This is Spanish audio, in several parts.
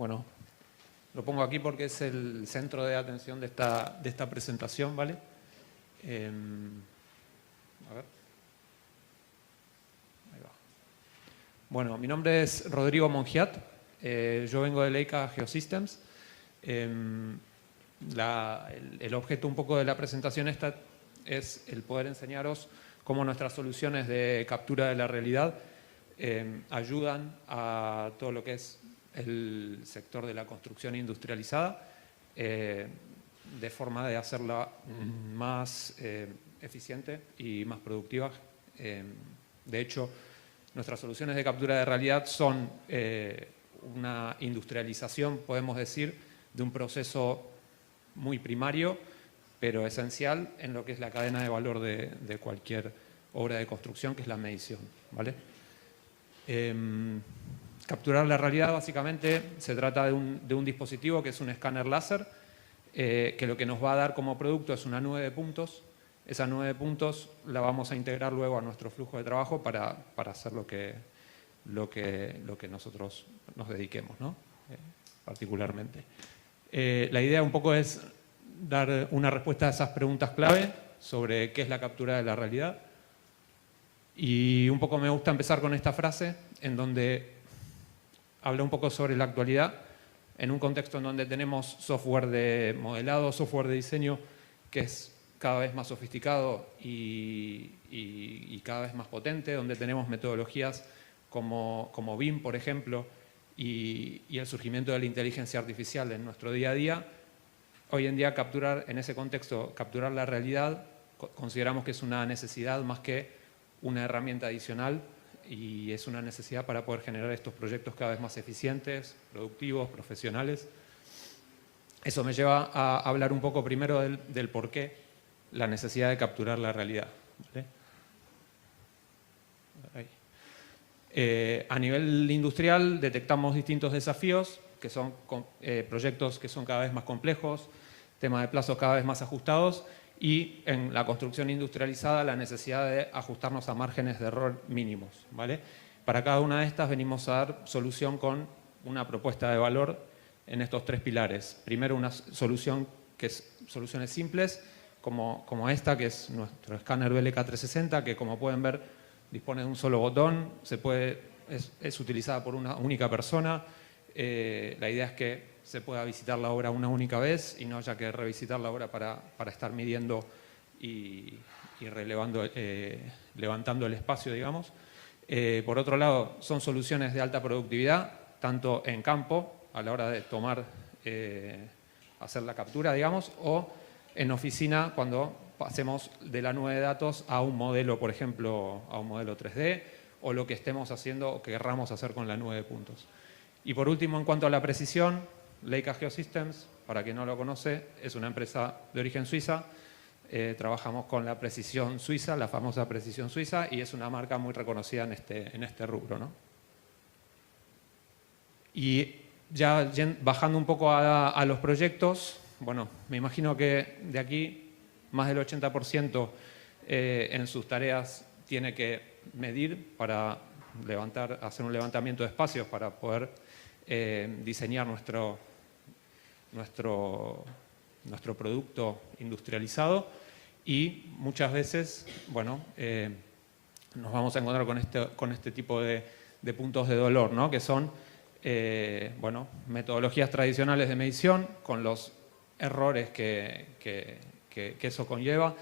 Bueno, lo pongo aquí porque es el centro de atención de esta presentación, ¿vale? A ver. Ahí va. Bueno, mi nombre es Rodrigo Mongiat. Yo vengo de Leica Geosystems. El objeto un poco de la presentación esta es el poder enseñaros cómo nuestras soluciones de captura de la realidad ayudan a todo lo que es el sector de la construcción industrializada de forma de hacerla más eficiente y más productiva. De hecho, nuestras soluciones de captura de realidad son una industrialización, podemos decir, de un proceso muy primario, pero esencial en lo que es la cadena de valor de cualquier obra de construcción, que es la medición, ¿vale? Capturar la realidad básicamente se trata de un dispositivo que es un escáner láser, que lo que nos va a dar como producto es una nube de puntos. Esa nube de puntos la vamos a integrar luego a nuestro flujo de trabajo para hacer lo que nosotros nos dediquemos, ¿no? Particularmente. La idea un poco es dar una respuesta a esas preguntas clave sobre qué es la captura de la realidad. Y un poco me gusta empezar con esta frase en donde habla un poco sobre la actualidad en un contexto en donde tenemos software de modelado, software de diseño que es cada vez más sofisticado y cada vez más potente, donde tenemos metodologías como BIM, por ejemplo, y el surgimiento de la inteligencia artificial en nuestro día a día. Hoy en día en ese contexto, capturar la realidad, consideramos que es una necesidad más que una herramienta adicional, y es una necesidad para poder generar estos proyectos cada vez más eficientes, productivos, profesionales. Eso me lleva a hablar un poco primero del por qué la necesidad de capturar la realidad, ¿vale? A nivel industrial detectamos distintos desafíos, que son proyectos que son cada vez más complejos, temas de plazos cada vez más ajustados, y en la construcción industrializada la necesidad de ajustarnos a márgenes de error mínimos, ¿vale? Para cada una de estas venimos a dar solución con una propuesta de valor en estos tres pilares. Primero, una solución que es soluciones simples, como esta, que es nuestro escáner BLK360, que como pueden ver dispone de un solo botón, es utilizada por una única persona. La idea es que se pueda visitar la obra una única vez y no haya que revisitar la obra para estar midiendo y levantando el espacio, digamos. Por otro lado, son soluciones de alta productividad, tanto en campo, a la hora de hacer la captura, digamos, o en oficina, cuando pasemos de la nube de datos a un modelo, por ejemplo, a un modelo 3D, o lo que estemos haciendo o que querramos hacer con la nube de puntos. Y por último, en cuanto a la precisión, Leica Geosystems, para quien no lo conoce, es una empresa de origen suiza. Trabajamos con la precisión suiza, la famosa precisión suiza, y es una marca muy reconocida en este rubro, ¿no? Y ya bajando un poco a los proyectos, bueno, me imagino que de aquí más del 80% en sus tareas tiene que medir para hacer un levantamiento de espacios para poder diseñar nuestro producto industrializado, y muchas veces, bueno, nos vamos a encontrar con este tipo de puntos de dolor, ¿no? Que son, bueno, metodologías tradicionales de medición con los errores que eso conlleva,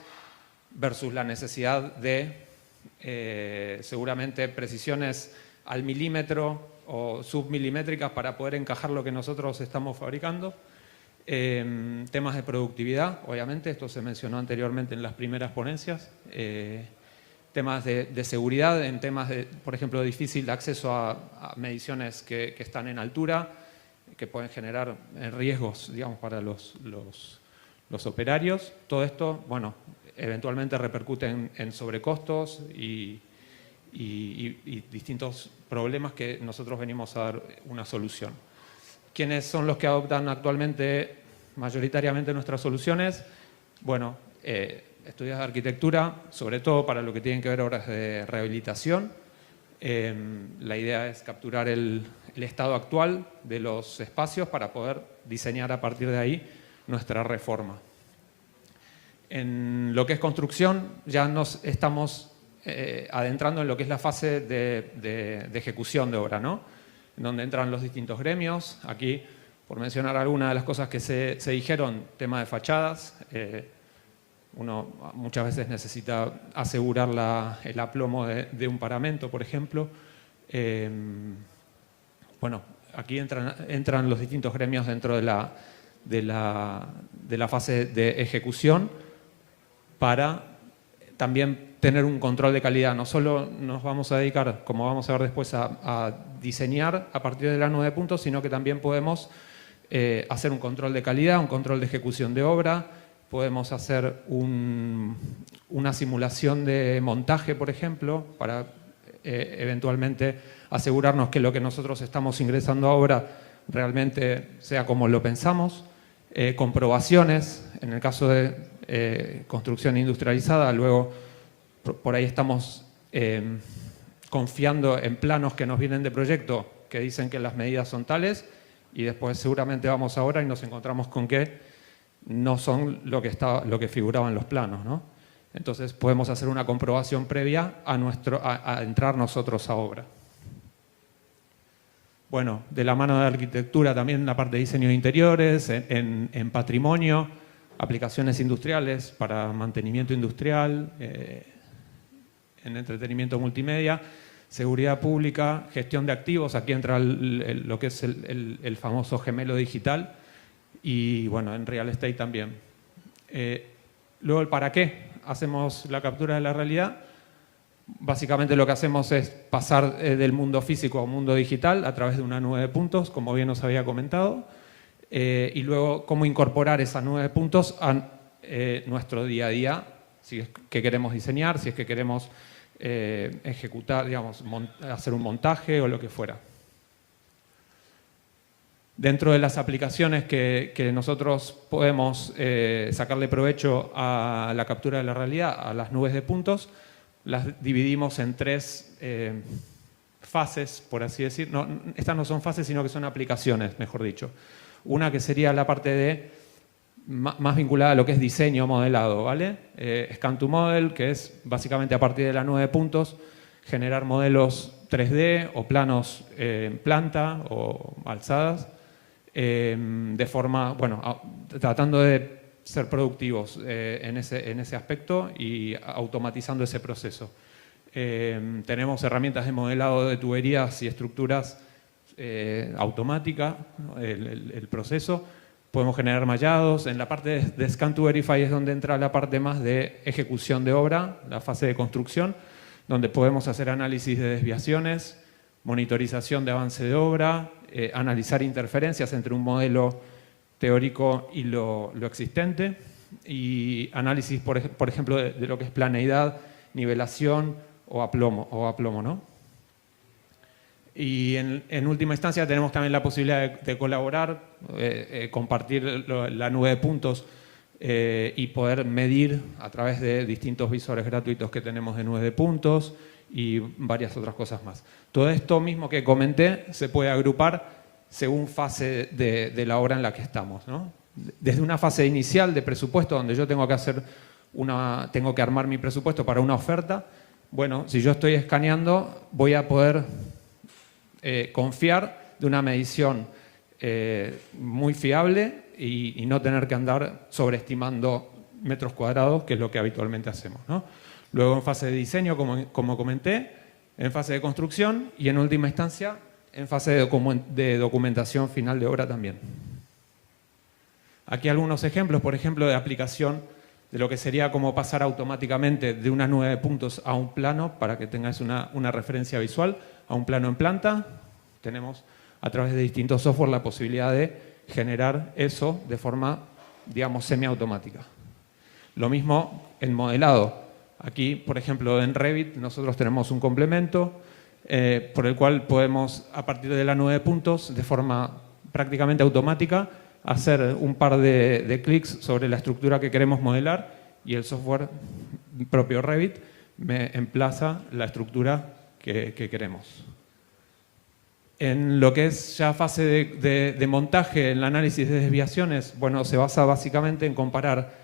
versus la necesidad de seguramente precisiones al milímetro o submilimétricas para poder encajar lo que nosotros estamos fabricando. Temas de productividad, obviamente, esto se mencionó anteriormente en las primeras ponencias. Temas de seguridad, en temas de, por ejemplo, difícil acceso a mediciones que están en altura, que pueden generar riesgos, digamos, para los operarios. Todo esto, bueno, eventualmente repercute en sobrecostos y distintos problemas que nosotros venimos a dar una solución. ¿Quiénes son los que adoptan actualmente mayoritariamente nuestras soluciones? Bueno, estudios de arquitectura, sobre todo para lo que tienen que ver obras de rehabilitación. La idea es capturar el el estado actual de los espacios para poder diseñar a partir de ahí nuestra reforma. En lo que es construcción ya nos estamos adentrando en lo que es la fase de ejecución de obra, ¿no? En donde entran los distintos gremios. Aquí, por mencionar algunas de las cosas que se dijeron, tema de fachadas. Uno muchas veces necesita asegurar el aplomo de un paramento, por ejemplo. Bueno, aquí entran los distintos gremios dentro de la fase de ejecución para también tener un control de calidad. No solo nos vamos a dedicar, como vamos a ver después, a diseñar a partir de la 9 puntos, sino que también podemos hacer un control de calidad, un control de ejecución de obra, podemos hacer una simulación de montaje, por ejemplo, para eventualmente asegurarnos que lo que nosotros estamos ingresando a obra realmente sea como lo pensamos. Comprobaciones, en el caso de construcción industrializada, luego por ahí estamos confiando en planos que nos vienen de proyecto que dicen que las medidas son tales y después seguramente vamos a obra y nos encontramos con que no son lo que figuraba en los planos, ¿no? Entonces podemos hacer una comprobación previa a entrar nosotros a obra. Bueno, de la mano de arquitectura también la parte de diseño de interiores, en patrimonio, aplicaciones industriales para mantenimiento industrial, en entretenimiento multimedia, seguridad pública, gestión de activos, aquí entra lo que es el famoso gemelo digital y bueno, en real estate también. Luego el para qué hacemos la captura de la realidad. Básicamente lo que hacemos es pasar del mundo físico a un mundo digital a través de una nube de puntos, como bien os había comentado, y luego cómo incorporar esas 9 puntos a nuestro día a día, si es que queremos diseñar, si es que queremos ejecutar, digamos, hacer un montaje o lo que fuera. Dentro de las aplicaciones que nosotros podemos sacarle provecho a la captura de la realidad, a las nubes de puntos, las dividimos en 3 fases, por así decir. No, estas no son fases, sino que son aplicaciones, mejor dicho. Una que sería la parte más vinculada a lo que es diseño modelado, ¿vale? Scan to Model, que es básicamente a partir de la 9 puntos, generar modelos 3D o planos en planta o alzadas, de forma, bueno, tratando de ser productivos en ese aspecto y automatizando ese proceso. Tenemos herramientas de modelado de tuberías y estructuras automática, ¿no? el proceso. Podemos generar mallados. En la parte de Scan to Verify es donde entra la parte más de ejecución de obra, la fase de construcción, donde podemos hacer análisis de desviaciones, monitorización de avance de obra, analizar interferencias entre un modelo teórico y lo existente, y análisis, por ejemplo, de lo que es planeidad, nivelación o aplomo, ¿no? Y en última instancia tenemos también la posibilidad de colaborar, compartir la nube de puntos y poder medir a través de distintos visores gratuitos que tenemos de nube de puntos y varias otras cosas más. Todo esto mismo que comenté se puede agrupar según fase de la obra en la que estamos, ¿no? Desde una fase inicial de presupuesto, donde yo tengo que armar mi presupuesto para una oferta. Bueno, si yo estoy escaneando, voy a poder confiar de una medición muy fiable y no tener que andar sobreestimando metros cuadrados, que es lo que habitualmente hacemos, ¿no? Luego en fase de diseño, como comenté, en fase de construcción y en última instancia en fase de documentación final de obra también. Aquí algunos ejemplos, por ejemplo, de aplicación de lo que sería como pasar automáticamente de una nube de puntos a un plano, para que tengáis una referencia visual, a un plano en planta. Tenemos a través de distintos software la posibilidad de generar eso de forma, digamos, semiautomática. Lo mismo en modelado. Aquí, por ejemplo, en Revit nosotros tenemos un complemento por el cual podemos, a partir de la nube de puntos, de forma prácticamente automática, hacer un par de clics sobre la estructura que queremos modelar y el software propio Revit me emplaza la estructura que queremos. En lo que es ya fase de montaje, el análisis de desviaciones, bueno, se basa básicamente en comparar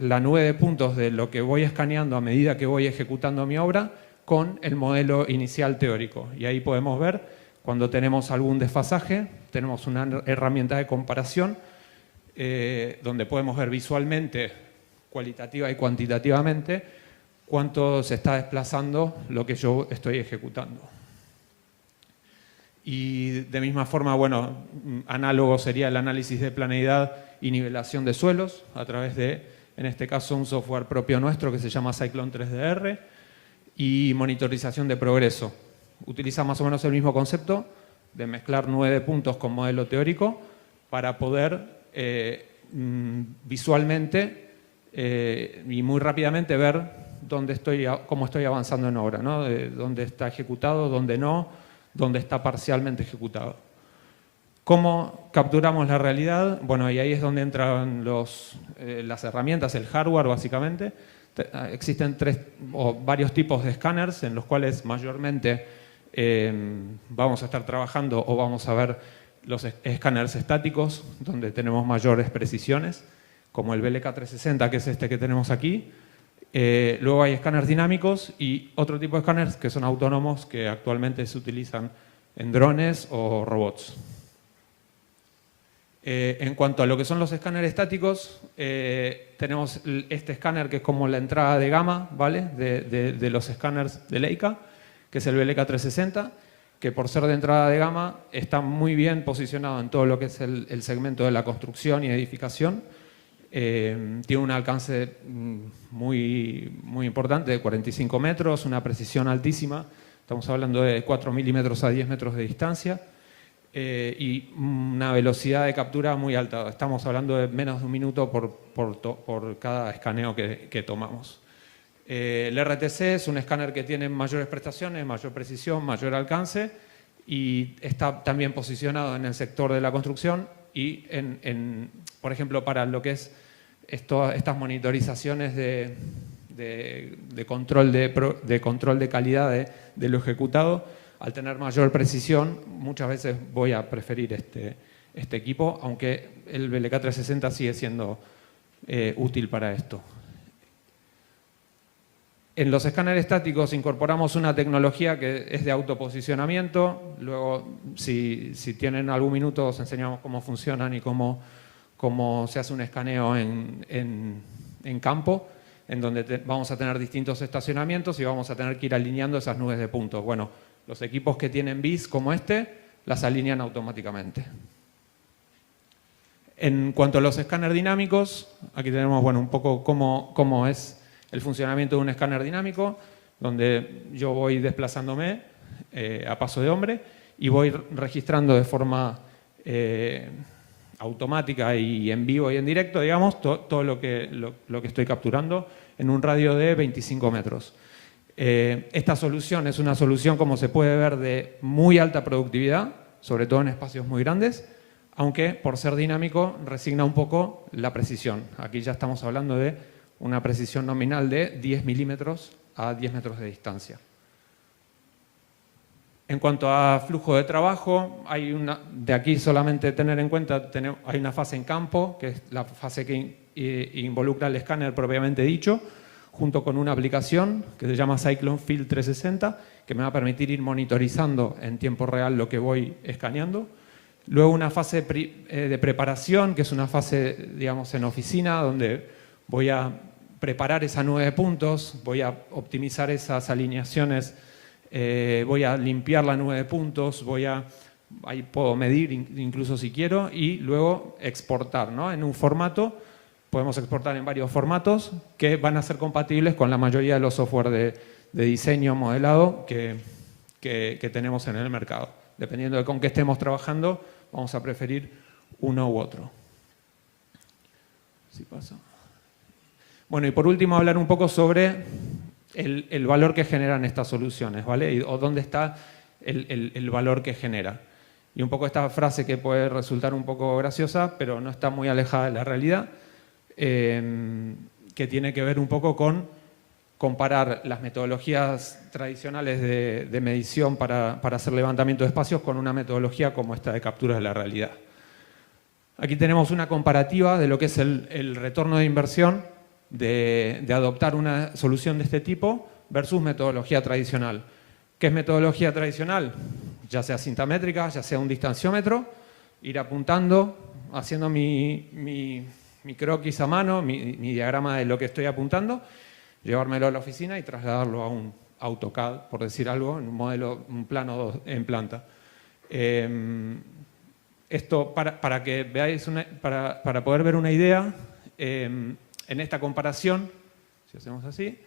la nube de puntos de lo que voy escaneando a medida que voy ejecutando mi obra con el modelo inicial teórico. Y ahí podemos ver cuando tenemos algún desfasaje, tenemos una herramienta de comparación donde podemos ver visualmente, cualitativa y cuantitativamente, cuánto se está desplazando lo que yo estoy ejecutando. Y de misma forma, bueno, análogo sería el análisis de planeidad y nivelación de suelos a través de, en este caso, un software propio nuestro que se llama Cyclone 3DR y monitorización de progreso. Utiliza más o menos el mismo concepto de mezclar 9 puntos con modelo teórico para poder visualmente y muy rápidamente ver cómo estoy avanzando en obra, ¿no? Dónde está ejecutado, dónde no, dónde está parcialmente ejecutado. ¿Cómo capturamos la realidad? Bueno, y ahí es donde entran las herramientas, el hardware básicamente. Existen varios tipos de escáneres en los cuales mayormente vamos a estar trabajando o vamos a ver los escáneres estáticos, donde tenemos mayores precisiones, como el BLK 360, que es este que tenemos aquí. Luego hay escáneres dinámicos y otro tipo de escáneres que son autónomos, que actualmente se utilizan en drones o robots. En cuanto a lo que son los escáneres estáticos, tenemos este escáner que es como la entrada de gama, ¿vale? de los escáneres de Leica, que es el BLK 360, que por ser de entrada de gama está muy bien posicionado en todo lo que es el segmento de la construcción y edificación. Tiene un alcance muy importante de 45 metros, una precisión altísima, estamos hablando de 4 milímetros a 10 metros de distancia y una velocidad de captura muy alta, estamos hablando de menos de un minuto por cada escaneo que tomamos. El RTC es un escáner que tiene mayores prestaciones, mayor precisión, mayor alcance y está también posicionado en el sector de la construcción y, por ejemplo, para lo que es estas monitorizaciones de control de calidad de lo ejecutado, al tener mayor precisión, muchas veces voy a preferir este equipo, aunque el BLK 360 sigue siendo útil para esto. En los escáneres estáticos incorporamos una tecnología que es de autoposicionamiento. Luego, si tienen algún minuto, os enseñamos cómo funcionan y cómo se hace un escaneo en campo, en donde vamos a tener distintos estacionamientos y vamos a tener que ir alineando esas nubes de puntos. Bueno, los equipos que tienen BIS como este, las alinean automáticamente. En cuanto a los escáneres dinámicos, aquí tenemos bueno, un poco cómo es el funcionamiento de un escáner dinámico, donde yo voy desplazándome a paso de hombre y voy registrando de forma automática y en vivo y en directo, digamos, todo lo que estoy capturando en un radio de 25 metros. Esta solución es una solución, como se puede ver, de muy alta productividad, sobre todo en espacios muy grandes, aunque por ser dinámico resigna un poco la precisión. Aquí ya estamos hablando de una precisión nominal de 10 milímetros a 10 metros de distancia. En cuanto a flujo de trabajo, de aquí solamente tener en cuenta, hay una fase en campo, que es la fase que involucra el escáner propiamente dicho, junto con una aplicación que se llama Cyclone Field 360, que me va a permitir ir monitorizando en tiempo real lo que voy escaneando. Luego una fase de preparación, que es una fase, digamos, en oficina, donde voy a preparar esa nube de puntos, voy a optimizar esas alineaciones, voy a limpiar la nube de puntos, ahí puedo medir incluso si quiero, y luego exportar, ¿no? En un formato, podemos exportar en varios formatos que van a ser compatibles con la mayoría de los software de diseño modelado que tenemos en el mercado. Dependiendo de con qué estemos trabajando, vamos a preferir uno u otro. ¿Sí pasa? Bueno, y por último hablar un poco sobre el valor que generan estas soluciones, ¿vale? O dónde está el valor que genera. Y un poco esta frase que puede resultar un poco graciosa, pero no está muy alejada de la realidad, que tiene que ver un poco con comparar las metodologías tradicionales de medición para hacer levantamiento de espacios con una metodología como esta de captura de la realidad. Aquí tenemos una comparativa de lo que es el retorno de inversión de adoptar una solución de este tipo versus metodología tradicional. ¿Qué es metodología tradicional? Ya sea cintamétrica, ya sea un distanciómetro, ir apuntando, haciendo mi croquis a mano, mi diagrama de lo que estoy apuntando, llevármelo a la oficina y trasladarlo a un AutoCAD, por decir algo, en un modelo, un plano en planta. Esto, para que veáis, para poder ver una idea, en esta comparación, si hacemos así,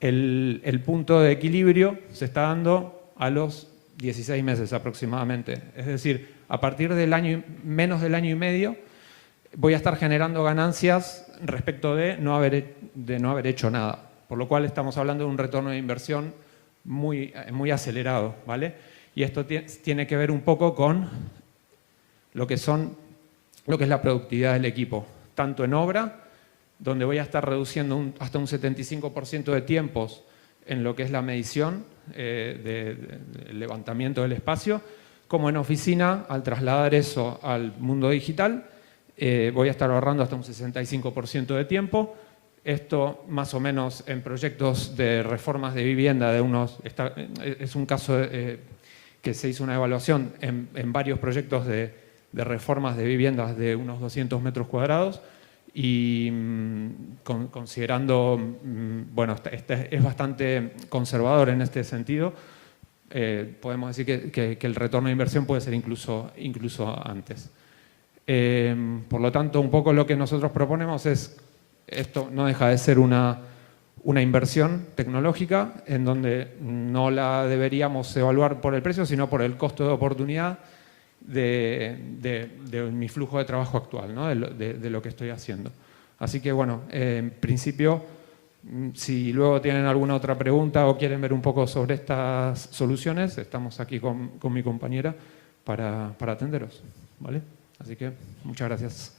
el punto de equilibrio se está dando a los 16 meses aproximadamente. Es decir, a partir del año, menos del año y medio, voy a estar generando ganancias respecto de no haber hecho nada. Por lo cual estamos hablando de un retorno de inversión muy acelerado, ¿vale? Y esto tiene que ver un poco con lo que es la productividad del equipo, tanto en obra, donde voy a estar reduciendo hasta un 75% de tiempos en lo que es la medición del levantamiento del espacio, como en oficina, al trasladar eso al mundo digital, voy a estar ahorrando hasta un 65% de tiempo. Esto más o menos en proyectos de reformas de vivienda es un caso que se hizo una evaluación en varios proyectos de reformas de viviendas de unos 200 metros cuadrados y considerando, bueno, este es bastante conservador en este sentido, podemos decir que el retorno de inversión puede ser incluso antes. Por lo tanto, un poco lo que nosotros proponemos es, esto no deja de ser una inversión tecnológica en donde no la deberíamos evaluar por el precio, sino por el costo de oportunidad de mi flujo de trabajo actual, ¿no? de lo que estoy haciendo. Así que, bueno, en principio, si luego tienen alguna otra pregunta o quieren ver un poco sobre estas soluciones, estamos aquí con mi compañera para atenderos, ¿vale? Así que, muchas gracias.